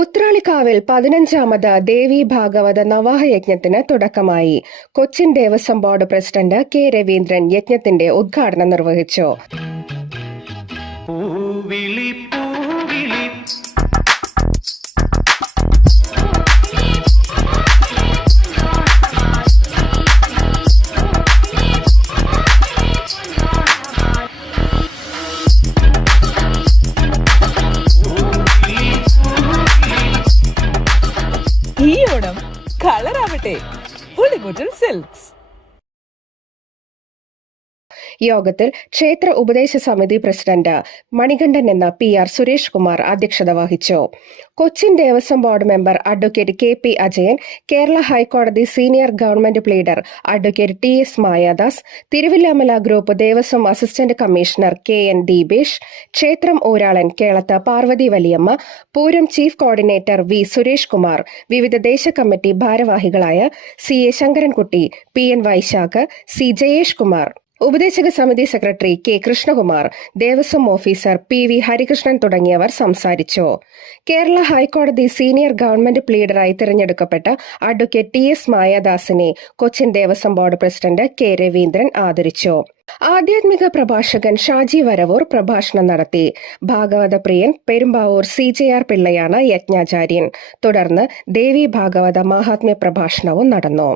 ഉത്രാളിക്കാവിൽ 15ാമത് ദേവി ഭാഗവത നവാഹയജ്ഞത്തിന് തുടക്കമായി. Cochin Devaswom board president K Raveendran യജ്ഞത്തിന്റെ ഉദ്ഘാടനം നിർവഹിച്ചു. ഈ ഓണം കളറാവട്ടെ പുളിമുറ്റൽ സിൽക്സ്. യോഗത്തിൽ ക്ഷേത്ര ഉപദേശ സമിതി പ്രസിഡന്റ് മണികണ്ഠൻ എന്ന PR സുരേഷ് കുമാർ അധ്യക്ഷത വഹിച്ചു. Cochin Devaswom board member advocate KP Ajayan, Kerala ഹൈക്കോടതി senior government pleader advocate TS Mayadas, Thiruvilwamala group Devaswom assistant commissioner KN Deepesh, ക്ഷേത്രം ഊരാളൻ കേളത്ത് പാർവതി വലിയമ്മ, Pooram chief coordinator V Suresh Kumar, വിവിധ ദേശ കമ്മിറ്റി ഭാരവാഹികളായ CA Sankarankutty, PN Vaishakh, C Jayesh Kumar, ഉപദേശക സമിതി secretary K Krishnakumar, Devaswom officer PV Harikrishnan തുടങ്ങിയവർ സംസാരിച്ചു. കേരള ഹൈക്കോടതി സീനിയർ ഗവൺമെന്റ് പ്ലീഡറായി തിരഞ്ഞെടുക്കപ്പെട്ട അഡ്വക്കേറ്റ് TS മായാദാസിനെ Cochin Devaswom board president K Raveendran ആദരിച്ചു. ആധ്യാത്മിക പ്രഭാഷകൻ ഷാജി വരവൂർ പ്രഭാഷണം നടത്തി. ഭാഗവത പ്രിയൻ പെരുമ്പാവൂർ CJR പിള്ളയാണ് യജ്ഞാചാര്യൻ. തുടർന്ന് ദേവി ഭാഗവത മാഹാത്മ്യ പ്രഭാഷണവും നടന്നു.